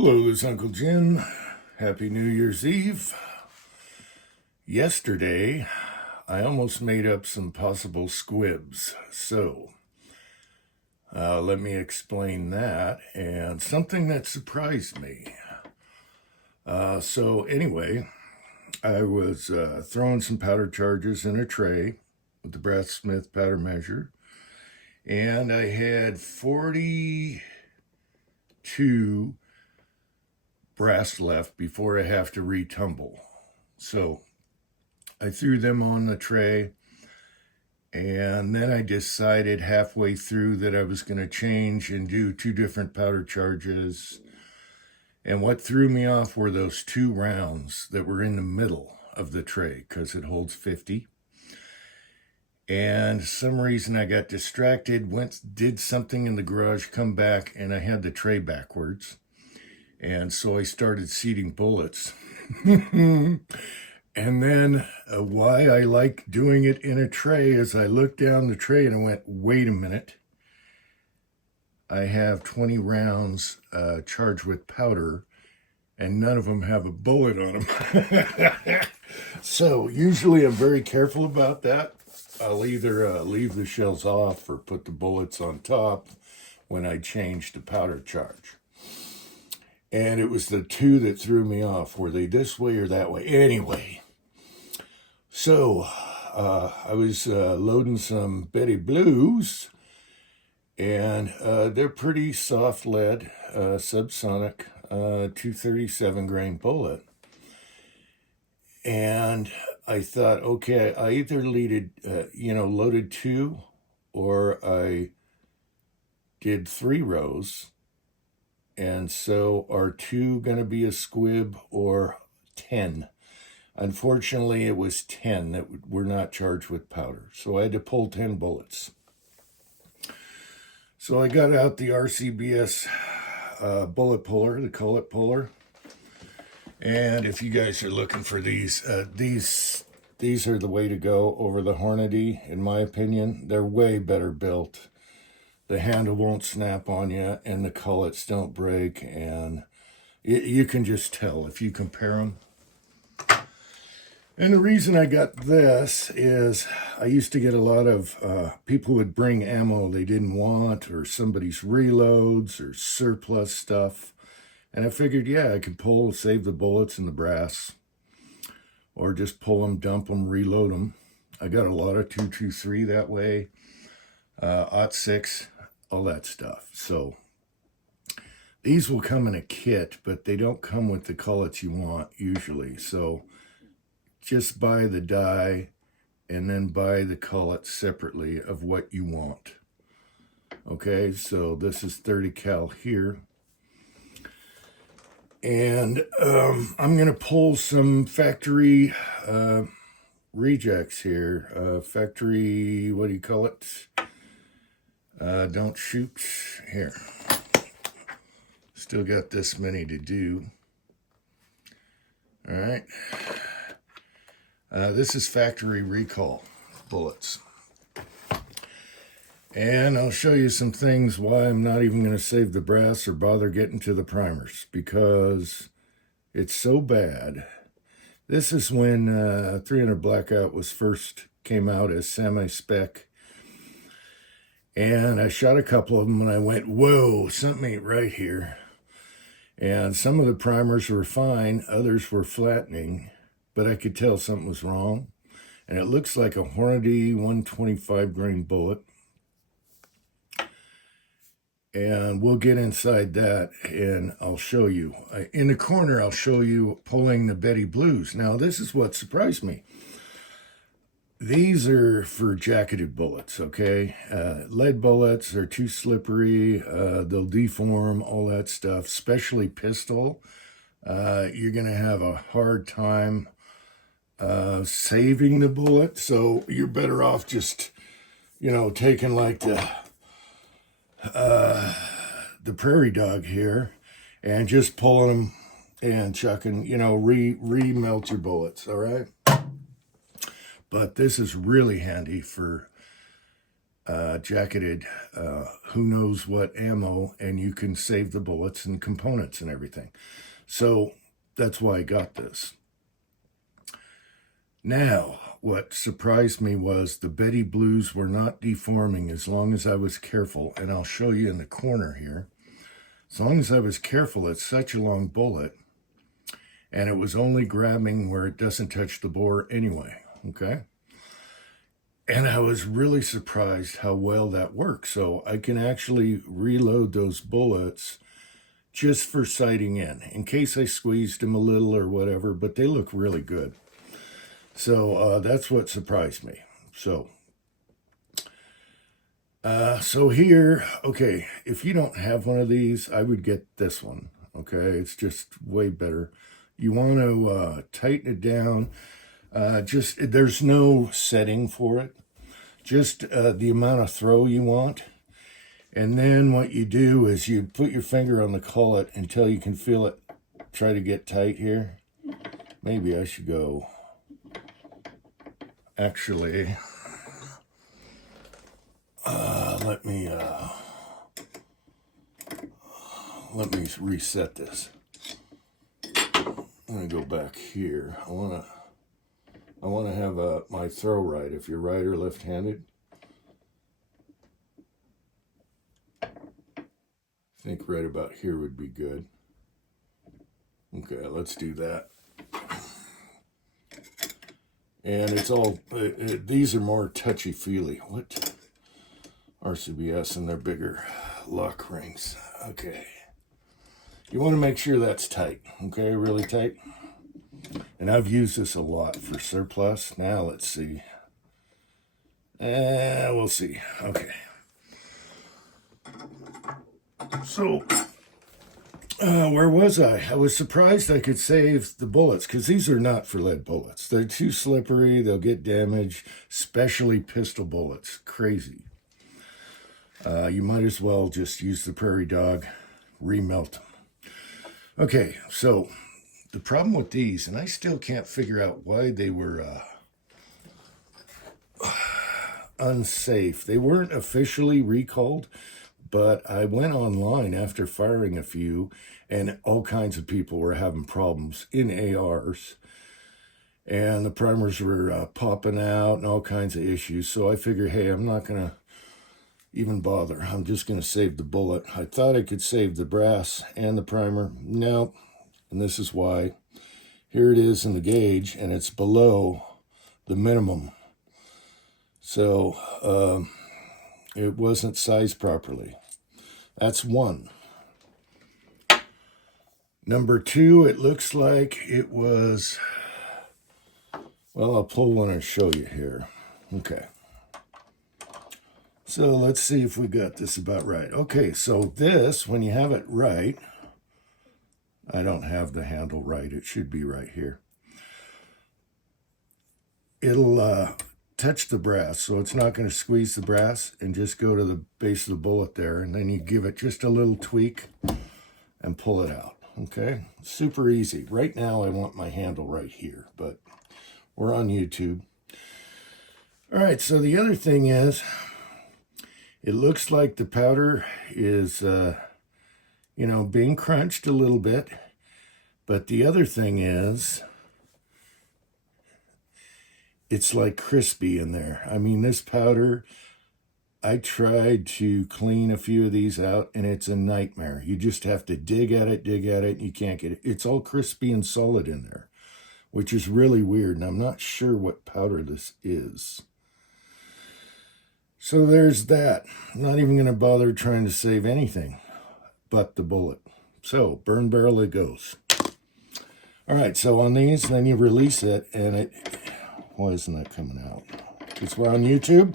Hello, this is Uncle Jim. Happy New Year's Eve. Yesterday, I almost made up some possible squibs. So, let me explain that and something that surprised me. Anyway, I was throwing some powder charges in a tray with the Brass Smith powder measure, and I had 42 brass left before I have to retumble. So I threw them on the tray, and then I decided halfway through that I was going to change and do two different powder charges. And what threw me off were those two rounds that were in the middle of the tray because it holds 50. And some reason I got distracted, did something in the garage, come back, and I had the tray backwards. And so I started seating bullets. And then why I like doing it in a tray is I looked down the tray and I went, wait a minute. I have 20 rounds charged with powder and none of them have a bullet on them. So usually I'm very careful about that. I'll either leave the shells off or put the bullets on top when I change the powder charge. And it was the two that threw me off. Were they this way or that way? Anyway, so I was loading some Betty Blues, and they're pretty soft lead, subsonic, 237 grain bullet. And I thought, okay, I either loaded two, or I did 3 rows. And so are 2 going to be a squib or 10? Unfortunately, it was 10 that were not charged with powder. So I had to pull 10 bullets. So I got out the RCBS bullet puller, the cullet puller. And if you guys are looking for these are the way to go over the Hornady, in my opinion. They're way better built. The handle won't snap on you, and the cullets don't break, and you can just tell if you compare them. And the reason I got this is I used to get a lot of people would bring ammo they didn't want, or somebody's reloads, or surplus stuff. And I figured, yeah, I could save the bullets and the brass, or just pull them, dump them, reload them. I got a lot of 223 that way, 06. All that stuff. So these will come in a kit, but they don't come with the cullets you want usually. So just buy the die and then buy the cullets separately of what you want. Okay, so this is 30 cal here. And I'm going to pull some factory rejects here. Factory, what do you call it? Don't shoot. Here. Still got this many to do. All right. This is factory recall bullets. And I'll show you some things why I'm not even going to save the brass or bother getting to the primers, because it's so bad. This is when 300 Blackout came out as semi-spec. And I shot a couple of them and I went, whoa, something ain't right here. And some of the primers were fine, others were flattening, but I could tell something was wrong. And it looks like a Hornady 125 grain bullet. And we'll get inside that and I'll show you. In the corner, I'll show you pulling the Betty Blues. Now, this is what surprised me. These are for jacketed bullets, okay? Lead bullets are too slippery. They'll deform, all that stuff, especially pistol. You're going to have a hard time saving the bullet. So you're better off just, taking like the prairie dog here and just pulling them and chucking, re-melt your bullets, all right? But this is really handy for jacketed who knows what ammo, and you can save the bullets and components and everything. So that's why I got this. Now, what surprised me was the Betty Blues were not deforming as long as I was careful, and I'll show you in the corner here. As long as I was careful, it's such a long bullet, and it was only grabbing where it doesn't touch the bore anyway, okay? And I was really surprised how well that works. So I can actually reload those bullets just for sighting in case I squeezed them a little or whatever, but they look really good. So that's what surprised me. So here, okay, if you don't have one of these, I would get this one, okay? It's just way better. You want to tighten it down. There's no setting for it. Just the amount of throw you want. And then what you do is you put your finger on the collet until you can feel it. Try to get tight here. Maybe I should go... Actually, let me reset this. I'm gonna go back here. I wanna have my throw right. If you're right or left-handed, I think right about here would be good. Okay, let's do that. And it's all, these are more touchy-feely. What? RCBS and their bigger lock rings. Okay. You want to make sure that's tight, okay? Really tight. And I've used this a lot for surplus. Now let's see. We'll see. Okay. So... where was I? I was surprised I could save the bullets because these are not for lead bullets. They're too slippery. They'll get damaged, especially pistol bullets. Crazy. You might as well just use the Prairie Dog, remelt them. Okay, so the problem with these, and I still can't figure out why they were unsafe. They weren't officially recalled, but I went online after firing a few, and all kinds of people were having problems in ARs. And the primers were popping out and all kinds of issues. So I figured, hey, I'm not going to even bother. I'm just going to save the bullet. I thought I could save the brass and the primer. No, and this is why. Here it is in the gauge, and it's below the minimum. So... it wasn't sized properly. That's one. Number two, it looks like it was... Well, I'll pull one and show you here. Okay. So let's see if we got this about right. Okay, so this, when you have it right... I don't have the handle right. It should be right here. It'll... touch the brass, so it's not going to squeeze the brass, and just go to the base of the bullet there, and then you give it just a little tweak and pull it out. Okay, super easy. Right now I want my handle right here, but we're on YouTube. All right, so the other thing is, it looks like the powder is being crunched a little bit, but the other thing is, it's like crispy in there. I mean, this powder, I tried to clean a few of these out, and it's a nightmare. You just have to dig at it, and you can't get it. It's all crispy and solid in there, which is really weird, and I'm not sure what powder this is. So there's that. I'm not even going to bother trying to save anything but the bullet. So, burn barrel it goes. All right, so on these, then you release it, and it... Why isn't that coming out? Because we're on YouTube?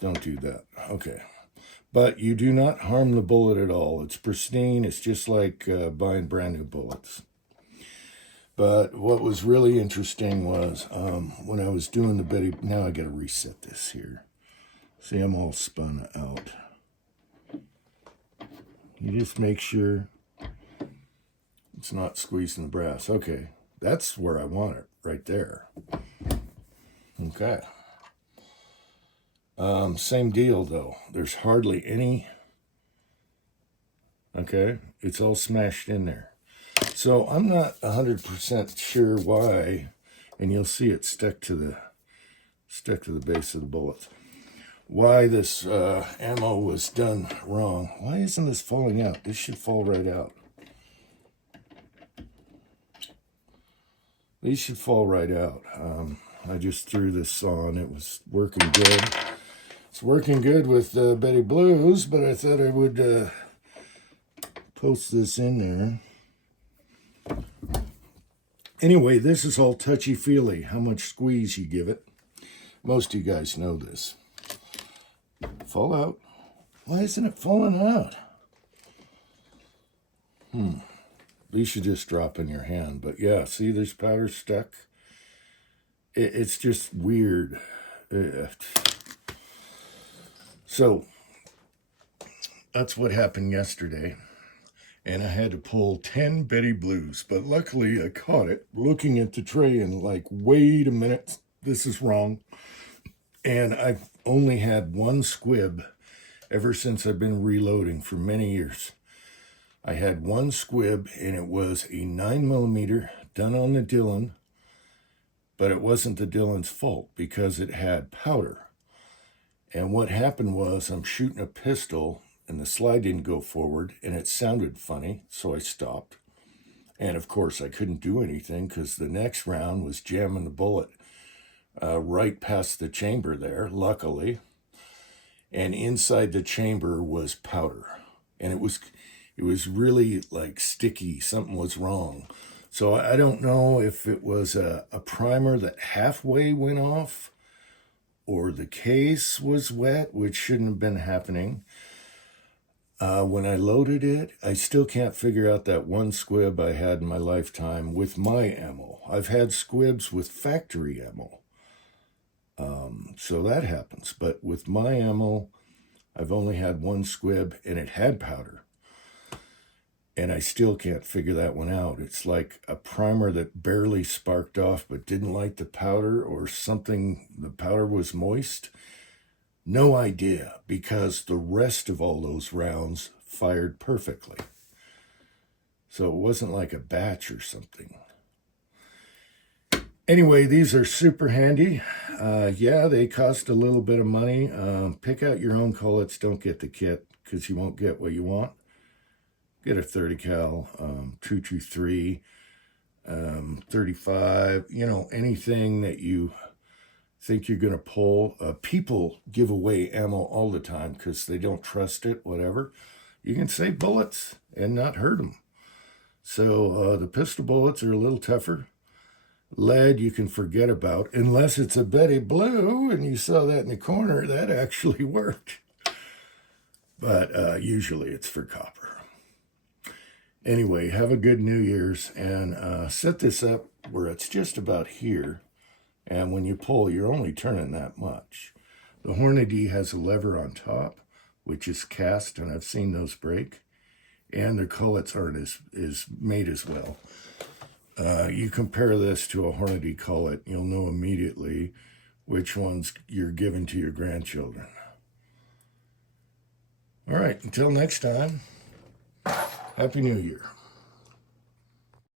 Don't do that. Okay. But you do not harm the bullet at all. It's pristine. It's just like buying brand new bullets. But what was really interesting was when I was doing the Betty... Now I got to reset this here. See, I'm all spun out. You just make sure it's not squeezing the brass. Okay. That's where I want it. Right there. Okay. Same deal though. There's hardly any. Okay, it's all smashed in there. So I'm not 100% sure why, and you'll see it stuck to the base of the bullets. Why this ammo was done wrong. Why isn't this falling out? This should fall right out. These should fall right out. I just threw this on. It was working good. It's working good with Betty Blues, but I thought I would post this in there. Anyway, this is all touchy-feely, how much squeeze you give it. Most of you guys know this. Fall out. Why isn't it falling out? These should just drop in your hand. But yeah, see, there's powder stuck. It's just weird. So, that's what happened yesterday. And I had to pull 10 Betty Blues. But luckily, I caught it looking at the tray and like, wait a minute, this is wrong. And I've only had one squib ever since I've been reloading for many years. I had one squib, and it was a 9mm done on the Dillon, but it wasn't the Dillon's fault because it had powder. And what happened was I'm shooting a pistol, and the slide didn't go forward, and it sounded funny, so I stopped. And of course, I couldn't do anything because the next round was jamming the bullet right past the chamber there, luckily. And inside the chamber was powder. And it was really like sticky. Something was wrong. So I don't know if it was a primer that halfway went off or the case was wet, which shouldn't have been happening. When I loaded it, I still can't figure out that one squib I had in my lifetime with my ammo. I've had squibs with factory ammo. So that happens. But with my ammo, I've only had one squib, and it had powder. And I still can't figure that one out. It's like a primer that barely sparked off but didn't light the powder, or something, the powder was moist. No idea, because the rest of all those rounds fired perfectly. So it wasn't like a batch or something. Anyway, these are super handy. Yeah, they cost a little bit of money. Pick out your own cullets. Don't get the kit because you won't get what you want. Get a 30 cal, 223, 35, anything that you think you're going to pull. People give away ammo all the time because they don't trust it, whatever. You can save bullets and not hurt them. So the pistol bullets are a little tougher. Lead you can forget about, unless it's a Betty Blue, and you saw that in the corner. That actually worked. But usually it's for copper. Anyway, have a good New Year's, and set this up where it's just about here. And when you pull, you're only turning that much. The Hornady has a lever on top, which is cast, and I've seen those break. And their cullets aren't as made as well. You compare this to a Hornady cullet, you'll know immediately which ones you're giving to your grandchildren. All right, until next time, Happy New Year.